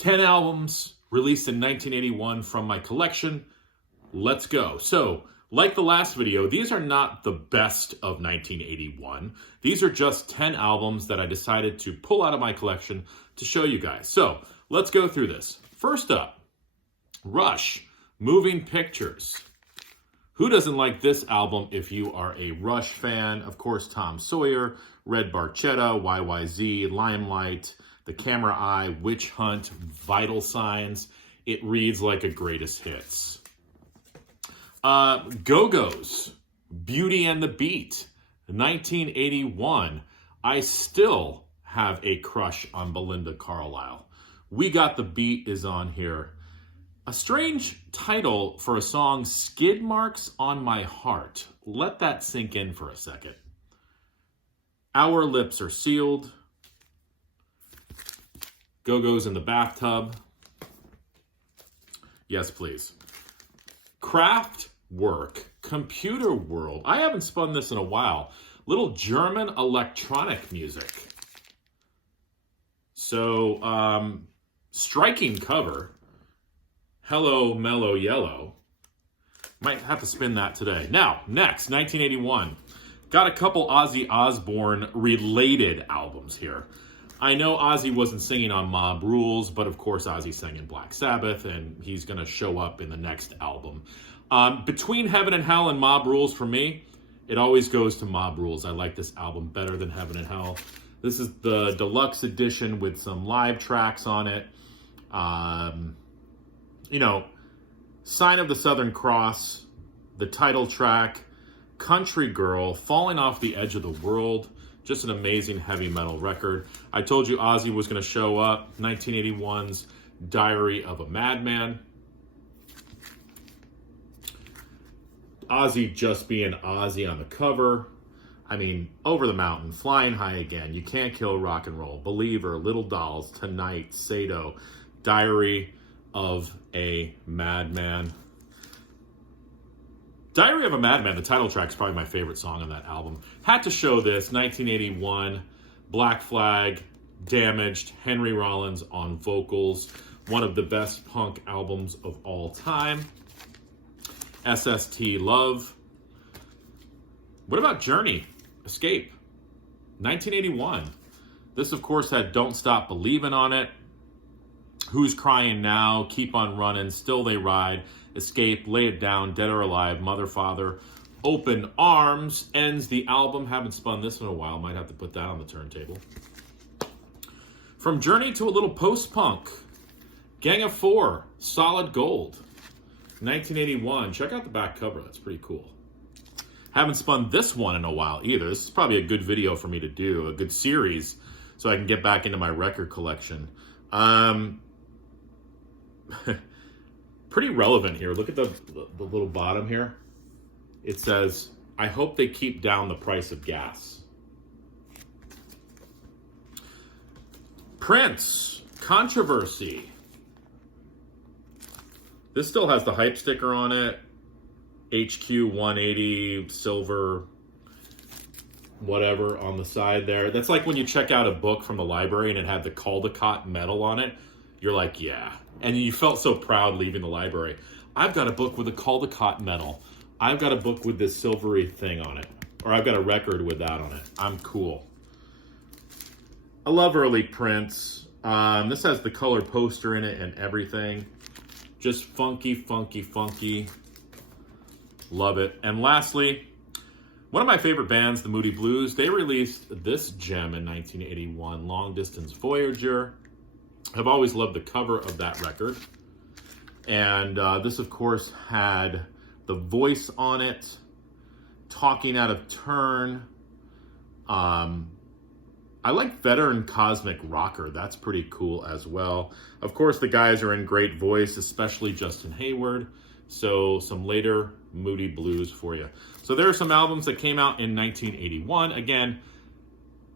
10 albums released in 1981 from my collection. Let's go. So, like the last video, these are not the best of 1981. These are just 10 albums that I decided to pull out of my collection to show you guys. So, let's go through this. First up, Rush, Moving Pictures. Who doesn't like this album if you are a Rush fan? Of course, Tom Sawyer, Red Barchetta, YYZ, Limelight, The Camera Eye, Witch Hunt, Vital Signs. It reads like a greatest hits. Go-Go's, Beauty and the Beat, 1981. I still have a crush on Belinda Carlisle. We Got the Beat is on here. A strange title for a song, Skid Marks on My Heart. Let that sink in for a second. Our Lips Are Sealed. Go-Go's in the Bathtub. Yes, please. Kraftwerk, Computer World. I haven't spun this in a while. Little German electronic music. So, striking cover. Hello, Mellow Yellow. Might have to spin that today. Now, next, 1981. Got a couple Ozzy Osbourne related albums here. I know Ozzy wasn't singing on Mob Rules, but of course Ozzy sang in Black Sabbath, and he's going to show up in the next album. Between Heaven and Hell and Mob Rules, for me, it always goes to Mob Rules. I like this album better than Heaven and Hell. This is the deluxe edition with some live tracks on it. Sign of the Southern Cross, the title track, Country Girl, Falling Off the Edge of the World. Just an amazing heavy metal record. I told you Ozzy was going to show up. 1981's Diary of a Madman. Ozzy just being Ozzy on the cover. I mean, Over the Mountain, Flying High Again, You Can't Kill Rock and Roll, Believer, Little Dolls, Tonight, Sado, Diary of a Madman. Diary of a Madman, the title track, is probably my favorite song on that album. Had to show this, 1981, Black Flag, Damaged, Henry Rollins on vocals. One of the best punk albums of all time. SST Love. What about Journey? Escape. 1981. This, of course, had Don't Stop Believin' on it. Who's Crying Now? Keep on Running. Still They Ride. Escape. Lay It Down. Dead or Alive. Mother, Father. Open Arms ends the album. Haven't spun this in a while. Might have to put that on the turntable. From Journey to a little post-punk. Gang of Four. Solid Gold. 1981. Check out the back cover. That's pretty cool. Haven't spun this one in a while either. This is probably a good video for me to do. A good series so I can get back into my record collection. Pretty relevant here. Look at the little bottom here. It says, I hope they keep down the price of gas. Prince, Controversy. This still has the hype sticker on it. HQ 180 silver whatever on the side there. That's like when you check out a book from the library and it had the Caldecott medal on it. You're like, yeah. And you felt so proud leaving the library. I've got a book with a Caldecott medal. I've got a book with this silvery thing on it. Or I've got a record with that on it. I'm cool. I love early Prince. This has the color poster in it and everything. Just funky, funky, funky. Love it. And lastly, one of my favorite bands, the Moody Blues, they released this gem in 1981, Long Distance Voyager. I've always loved the cover of that record. And this, of course, had the voice on it, talking out of turn. I like Veteran Cosmic Rocker. That's pretty cool as well. Of course, the guys are in great voice, especially Justin Hayward. So some later Moody Blues for you. So there are some albums that came out in 1981. Again,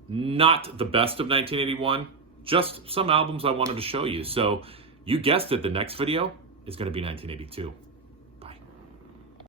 not the best of 1981, just some albums I wanted to show you. So you guessed it, the next video is going to be 1982.